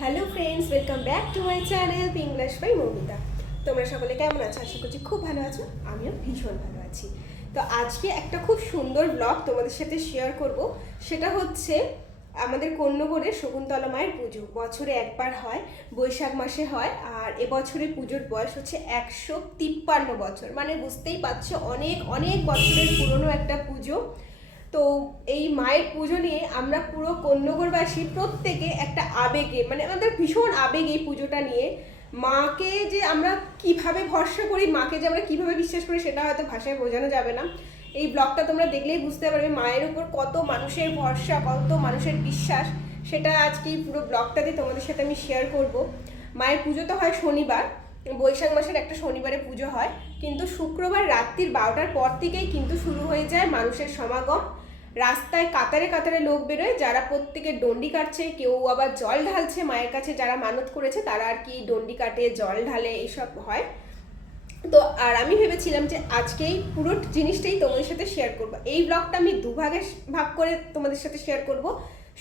Hello friends welcome back to my channel পিংলাশ by Moumita তোমরা সকলে কেমন আছো? আশা করছি খুব ভালো আছো, আমিও ভীষণ ভালো আছি। তো আজকে একটা খুব সুন্দর ব্লগ তোমাদের সাথে শেয়ার করব। সেটা হচ্ছে আমাদের কন্যগড়ে শকুন্তলা মায়ের পুজো। বছরে একবার হয়, বৈশাখ মাসে হয়, আর এবছরের পুজোর বয়স হচ্ছে একশো তিপ্পান্ন বছর। মানে বুঝতেই পারছ, অনেক অনেক বছরের পুরনো একটা পুজো। তো এই মায়ের পুজো নিয়ে আমরা পুরো কন্যগরবাসী প্রত্যেকে একটা আবেগে মানে আমাদের ভীষণ আবেগ এই পুজোটা নিয়ে। মাকে যে আমরা কীভাবে ভরসা করি, মাকে যে আমরা কীভাবে বিশ্বাস করি সেটা হয়তো ভাষায় বোঝানো যাবে না। এই ব্লগটা তোমরা দেখলেই বুঝতে পারবে মায়ের উপর কত মানুষের ভরসা, কত মানুষের বিশ্বাস, সেটা আজকে এই পুরো ব্লগটাতে তোমাদের সাথে আমি শেয়ার করব। মায়ের পুজো তো হয় শনিবার, বৈশাখ মাসের একটা শনিবারে পুজো হয়। কিন্তু শুক্রবার রাত্রির বারোটার পর থেকেই কিন্তু শুরু হয়ে যায় মানুষের সমাগম। রাস্তায় কাতারে কাতারে লোক বেরোয়, যারা প্রত্যেকে ডন্ডি কাটছে, কেউ আবার জল ঢালছে, মায়ের কাছে যারা মানত করেছে, তারা আর কি ডন্ডি কাটে, জল ঢালে এইসব হয়। তো আর আমি ভেবেছিলাম যে আজকেই পুরো জিনিসটাই তোমাদের সাথে শেয়ার করব। এই ব্লগটা আমি দুভাগে ভাগ করে তোমাদের সাথে শেয়ার করব।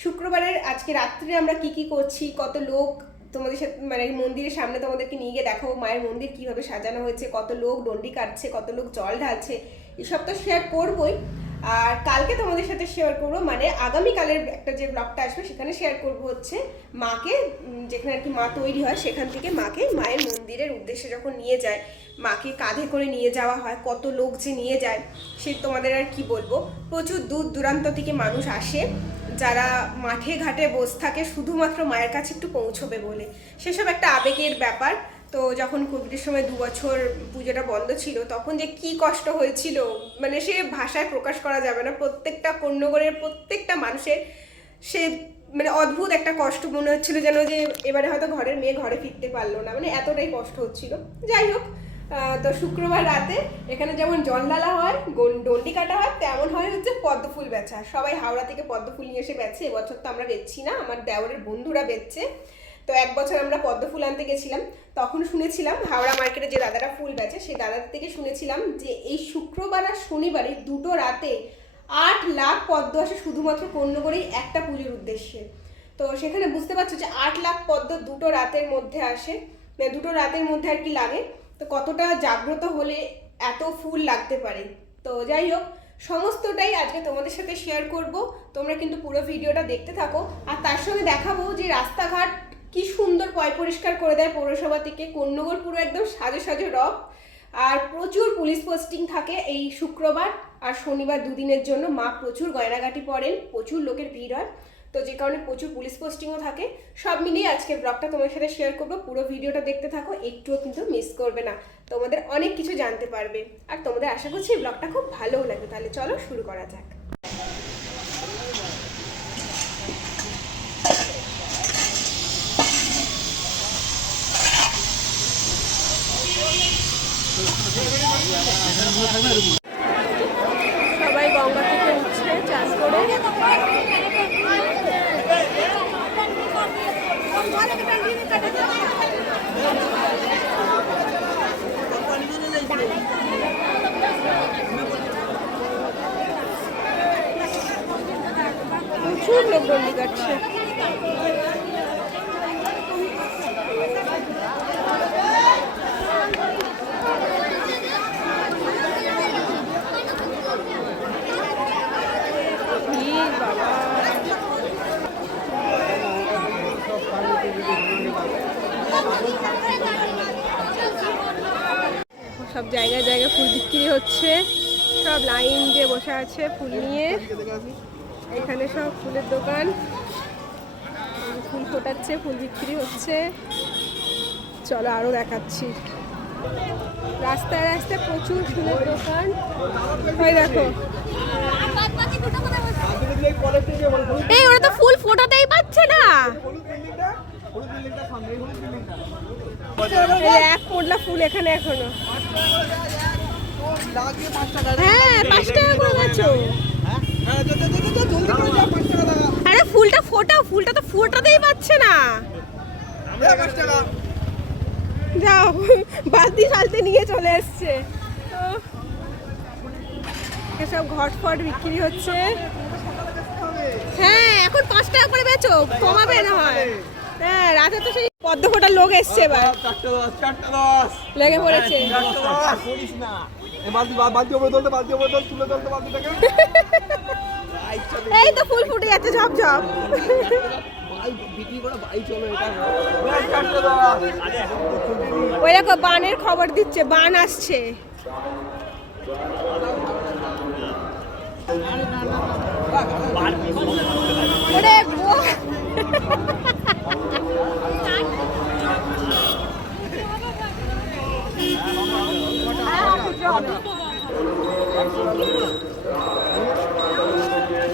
শুক্রবারের আজকে রাত্রে আমরা কি কি করছি, কত লোক তোমাদের সাথে মানে মন্দিরের সামনে তোমাদেরকে নিয়ে গিয়ে দেখাবো, মায়ের মন্দির কীভাবে সাজানো হয়েছে, কত লোক ডন্ডি কাটছে, কত লোক জল ঢালছে, এসব তো শেয়ার করবই। আর কালকে তোমাদের সাথে শেয়ার করব মানে আগামীকালের একটা যে ব্লগটা আসবে, সেখানে শেয়ার করব হচ্ছে মাকে যেখানে আর কি মা তৈরি হয়, সেখান থেকে মাকে মায়ের মন্দিরের উদ্দেশ্যে যখন নিয়ে যায়, মাকে কাঁধে করে নিয়ে যাওয়া হয়, কত লোক যে নিয়ে যায়, সে তোমাদের আর কি বলব, প্রচুর দূর দূরান্ত থেকে মানুষ আসে, যারা মাঠে ঘাটে বসে থাকে, শুধুমাত্র মায়ের কাছে একটু পৌঁছবে বলে। সেসব একটা আবেগের ব্যাপার তো যখন কোভিডের সময় দু বছর পুজোটা বন্ধ ছিল, তখন যে কি কষ্ট হয়েছিল মানে সে ভাষায় প্রকাশ করা যাবে না। প্রত্যেকটা কন্যগরের প্রত্যেকটা মানুষের সে মানে অদ্ভুত একটা কষ্ট মনে হচ্ছিল যেন যে এবারে হয়তো ঘরের মেয়ে ঘরে ফিরতে পারল না। মানে এতটাই কষ্ট হচ্ছিল। যাই হোক তো শুক্রবার রাতে এখানে যেমন জল ঢালা হয় ডন্ডি কাটা হয়, তেমন হয় হচ্ছে পদ্ম ফুল বেচা। সবাই হাওড়া থেকে পদ্ম ফুল নিয়ে এসে বেছে এবছর তো আমরা বেচছি না, আমার দেওরের বন্ধুরা বেচছে। তো এক বছর আমরা পদ্ম ফুল আনতে গেছিলাম, তখন শুনেছিলাম হাওড়া মার্কেটে যে দাদারা ফুল বেচে, সেই দাদার থেকে শুনেছিলাম যে এই শুক্রবার আর শনিবারে দুটো রাতে আট লাখ পদ্ম আসে শুধুমাত্র পণ্য করেই একটা পুজোর উদ্দেশ্যে। তো সেখানে বুঝতে পারছ যে আট লাখ পদ্ম দুটো রাতের মধ্যে আসে মানে দুটো রাতের মধ্যে আর কি লাগে। তো কতটা জাগ্রত হলে এত ফুল লাগতে পারে? তো যাই হোক, সমস্তটাই আজকে তোমাদের সাথে শেয়ার করব। তোমরা কিন্তু পুরো ভিডিওটা দেখতে থাকো। আর তার সঙ্গে দেখাবো যে রাস্তাঘাট কি সুন্দর পয় পরিষ্কার করে দেয় পৌরসভা থেকে। কন্যগর পুরো একদম সাজো সাজো রব। আর প্রচুর পুলিশ পোস্টিং থাকে এই শুক্রবার আর শনিবার দুদিনের জন্য। মা প্রচুর গয়নাগাটি পরেন, প্রচুর লোকের ভিড় হয়। তো যে কারণে প্রচুর পুলিশ পোস্টিংও থাকে। সব মিলিয়ে আজকে ব্লগটা তোমার সাথে শেয়ার করব। পুরো ভিডিওটা দেখতে থাকো, একটুও কিন্তু মিস করবে না। তোমাদের অনেক কিছু জানতে পারবে। আর তোমাদের আশা করছি ব্লগটা খুব ভালোও লাগবে। তাহলে চলো শুরু করা যাক সবাই গঙ্গা থেকে উঠছে চান করে প্রচুর কাটছে। সব জায়গায় জায়গায় ফুল বিক্রি হচ্ছে। সব লাইন দিয়ে বসে আছে ফুল নিয়ে। এখানে সব ফুলের দোকান। ফুল ফোটাচ্ছে, ফুল বিক্রি হচ্ছে। চলো আরও দেখাচ্ছি। রাস্তায় রাস্তায় প্রচুর ফুলের দোকান। দেখো। এই, ওরা তো ফুল ফোটাতেই পাচ্ছে না। এক মোটলা ফুল এখানে এখনও। হ্যাঁ পাঁচ টাকা করে বেচো আরে ফুলটা ফোটাও ফুলটা তো ফোটাতেই পাচ্ছে না। যাও বালতি ফালতি নিয়ে চলে এসছে। এসব ঘট ফট বিক্রি হচ্ছে। হ্যাঁ এখন পাঁচ টাকা করে বেচো কমাবে না হয়। হ্যাঁ রাতে তো সেই পদ্ম ফোটার লোক এসছে এবার। লেগে পড়েছে। চারটে না। বালতি বালতি ওপরে বালতি তোল তুলে তোলতে বালতিটাকে। এই তো ফুল ফুটে যাচ্ছে, ঝপ ঝপ। ওই দেখো, বানের খবর দিচ্ছে, বান আসছে। ওরে!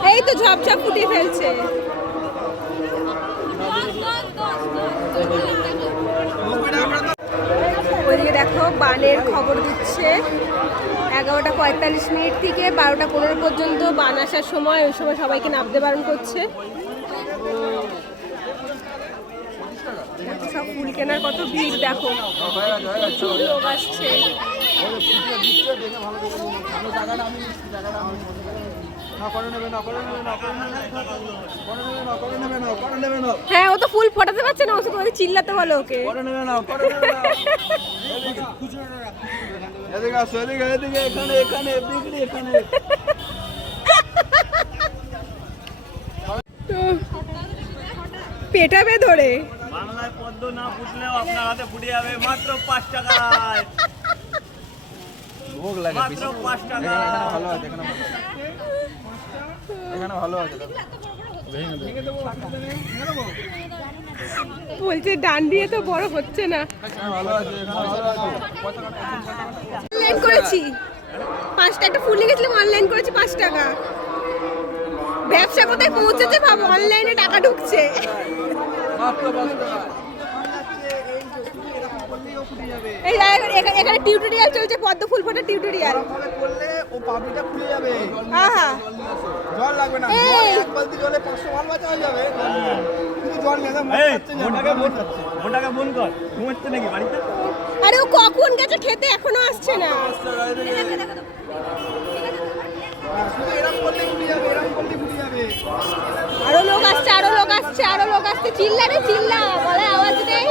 এই তো ঝপ ঝপ ফুটিয়ে ফেলছে। ওইদিকে দেখো বানের খবর দিচ্ছে। এগারোটা পঁয়তাল্লিশ মিনিট থেকে বারোটা পনেরো পর্যন্ত বান আসার সময় ওই সময় সবাইকে নামতে বারণ করছে। সব ফুল কেনার কত ভিড় দেখো। লোক আসছে। হ্যাঁ ও তো ফুল ফোটাতে পারছে না চিল্লাতে এখানে এখানে পেটাবে ধরে বাংলায় পদ্ম না ফুটলেও আপনার হাতে ফুটে যাবে মাত্র পাঁচ টাকায়। ভোগ লাগে ভালো আছে এখানে ভালো আছে। এখানে ভালো আছে বলছে ডান দিয়ে তো বড় হচ্ছে না। অনলাইন করেছি। পাঁচ টাকা ফুল গেছিলাম অনলাইন করেছি পাঁচ টাকা। ব্যবসা কোথায় পৌঁছেছে ভাবো? অনলাইনে টাকা ঢুকছে। পাঁচ টাকা। এই এখানে- এখানে- এখানে টিউটোরিয়াল চলছে পদ্ম ফুল ফোটার টিউটোরিয়াল করলে ও পাপড়িটা খুলে যাবে। আহা। জল লাগবে না। এই। এক বালতি জলে পাঁচশো মাল বাঁচা হয়ে যাবে। কিন্তু জল নেই না মন এই ওটাকে মন কর। ঘুমাচ্ছে নাকি বাড়িতে? আরে ও কখন গেছে খেতে এখনও আসছে না। হ্যাঁ, শুধু এরম করলে ফুটে যাবে এরম করলে ফুটে যাবে আরও লোক আসছে, আরও লোক আসছে, আরও লোক আসছে। চিল্লা রে, চিল্লা বলে আওয়াজ নেই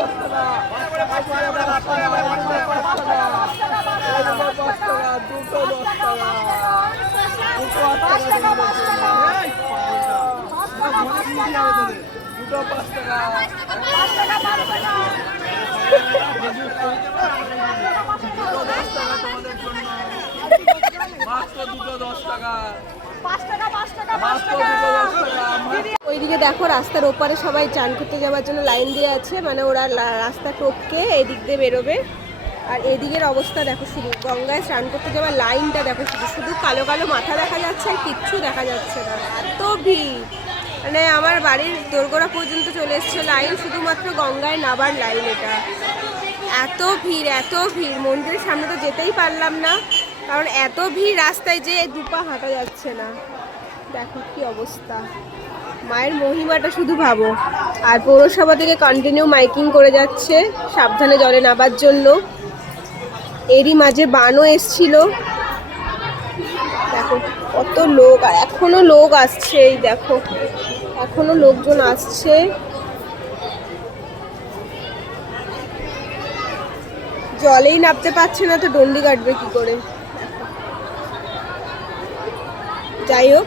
মাত্র দুটো দশ টাকা। ওইদিকে দেখো রাস্তার ওপারে সবাই চান করতে যাওয়ার জন্য লাইন দিয়ে আছে। মানে ওরা রাস্তা টপকে এদিক দিয়ে বেরোবে। আর এদিকের অবস্থা দেখো শুধু গঙ্গায় স্নান করতে যাওয়ার লাইনটা দেখো শুধু শুধু কালো কালো মাথা দেখা যাচ্ছে আর কিচ্ছু দেখা যাচ্ছে না। এত ভিড়। মানে আমার বাড়ির দোরগোড়া পর্যন্ত চলে এসছে লাইন শুধুমাত্র গঙ্গায় নাবার লাইন এটা। এত ভিড় এত ভিড়। মন্দিরের সামনে তো যেতেই পারলাম না। কারণ এত ভিড় রাস্তায় যে দুপা হাঁটা যাচ্ছে না। দেখো কি অবস্থা। মায়ের মহিমাটা শুধু ভাবো। আর পৌরসভা থেকে কন্টিনিউ মাইকিং করে যাচ্ছে। সাবধানে জলে নাবার জন্য। এরই মাঝে বানও এসছিল। দেখো কত লোক। আর এখনও লোক আসছে, এই দেখো। এখনও লোকজন আসছে। জলেই নামতে পারছে না তো ডন্ডি কাটবে কি করে? যাই হোক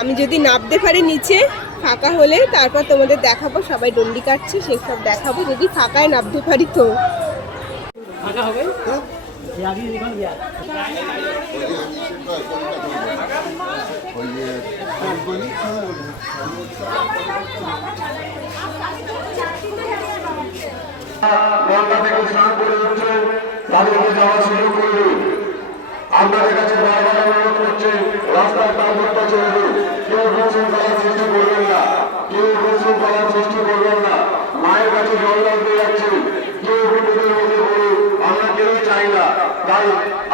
আমি যদি নামতে পারি নিচে ফাঁকা হলে তারপর তোমাদের দেখাবো সবাই ডন্ডি কাটছে সেসব দেখাবো যদি ফাঁকায় নামতে পারি তো। করে হচ্ছে তাদেরকে যাওয়ার সুযোগ করবে। আপনাদের কাছে বারবার অনুরোধ করছি, রাস্তার তাপমাত্রা চলবে কেউ বিশৃঙ্খলার সৃষ্টি করবেন না। কেউ বিশৃঙ্খলার সৃষ্টি করবেন না। মায়ের কাছে জল লাগতে যাচ্ছি। কেউ বিপদের মধ্যে পড়ে আমরা কেউই চাই না। তাই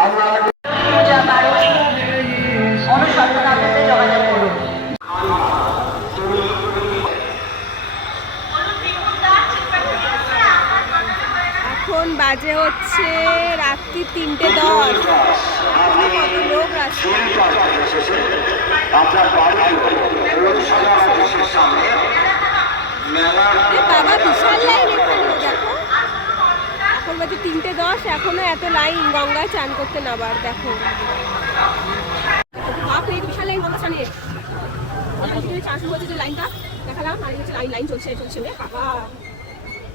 আপনারা এখন তিনটে দশ, এখনও এত লাইন গঙ্গায় চান করতে নাবার দেখো। আপনি বিশাল লাইন গঙ্গা চানে চাষ হচ্ছে যে লাইনটা দেখালাম, আর হচ্ছে লাইন লাইন চলছে চলছে বাবা।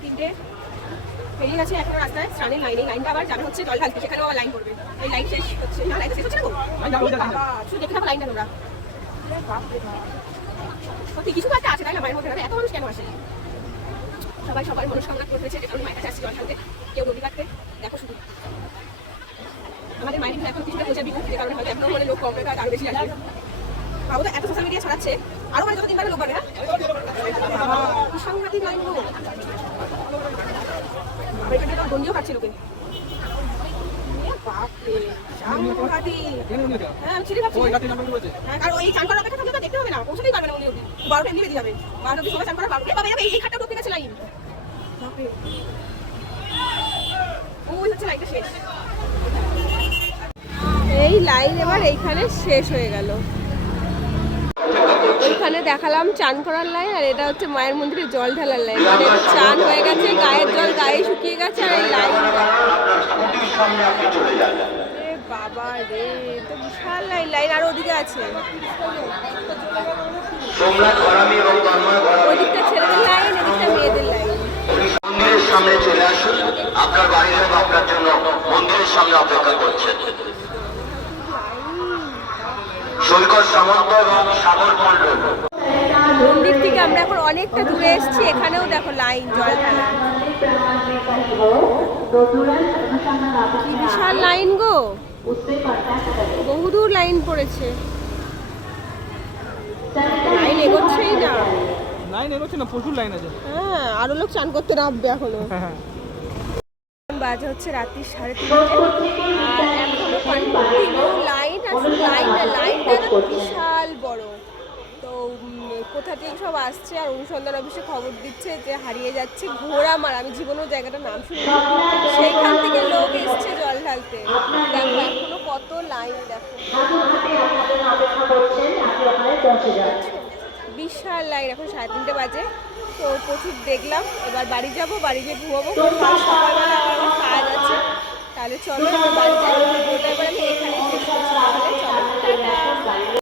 তিনটে। বেরিয়ে গেছে এখন রাস্তায়, স্নানের লাইনে লাইনটা আবার যাবে হচ্ছে জল ঢালতে সেখানেও আবার লাইন করবে। এই লাইন শেষ হচ্ছে, না লাইন শেষ হচ্ছে না শুধু দেখে লাইনটা তোমরা। সত্যি, কিছু তো আছে না? মায়ের মধ্যে এত মানুষ কেন আসে? সবাই সবার করে ফেলেছে কারণ মায়ের কাছে আসছে জল কেউ নদী কাটতে দেখো শুধু। আমাদের মায়ের কিন্তু এখন কিছুটা বোঝা কারণে হয়তো এখনও মানে লোক কম রয়েছে আরও বেশি আসবে। বাবু তো এত আরও মানে যতদিন বাড়ে লোক বাড়বে না কি সাংঘাতিক লাইন কাটছে লোকে। হ্যাঁ, আমি ছিঁড়ে ভাবছি। হ্যাঁ, ওই চান করার অপেক্ষা থাকলে তো দেখতে হবে না, পৌঁছতেই পারবে না উনি অবধি। বারোটা এমনি বেজে যাবে। বারোটা অবধি সবাই চান করার বারোটা- এ বাবা, এই- খাটটা ঢুকে গেছে লাইন। বাপরে। ওই হচ্ছে লাইনটা শেষ। এই লাইন এবার এইখানে শেষ হয়ে গেল ওইখানে দেখালাম চান করার লাইন আর এটা হচ্ছে মায়ের মন্দিরে জল ঢালার লাইন মানে চান হয়ে গেছে গায়ের জল গায়ে শুকিয়ে গেছে আর এই লাইনটা রে বাবা রে তো বিশাল লাইন লাইন আর ওদিকে আছে। ওদিকটা ছেলেদের লাইন এদিকটা মেয়েদের লাইন মন্দিরের সামনে চলে আসুন। আপনার বাড়ির লোক আপনার জন্য মন্দিরের সামনে অপেক্ষা করছেন সৈকত সামন্ত এবং সাগর মণ্ডল। মন্দির থেকে আমরা এখন অনেকটা দূরে এসেছি এখানেও দেখো লাইন জল ঢালা। কি বিশাল লাইন গো। বহুদূর লাইন পড়েছে। লাইন এগোচ্ছেই না। লাইন এগোচ্ছে না প্রচুর লাইন আছে। হ্যাঁ আরও লোক চান করতে নামবে এখনও। বাজে হচ্ছে রাত্রি সাড়ে তিনটে। আর এখনও লাইন শুধু লাইন লাইনটা বিশাল। কোথা থেকে সব আসছে আর অনুসন্ধান অফিসে খবর দিচ্ছে যে হারিয়ে যাচ্ছে ঘোড়ামার। আমি জীবনেও জায়গাটার নাম শুনি সেইখান থেকে লোক এসছে জল ঢালতে। দেখো, এখনও কত লাইন, দেখো। বিশাল লাইন, এখন সাড়ে তিনটে বাজে। তো প্রচুর দেখলাম। এবার বাড়ি যাব, বাড়ি গিয়ে ঘুমাবো। কাল সকালবেলা কাজ আছে। তাহলে চলো, বাড়ি আমি এখানে চলো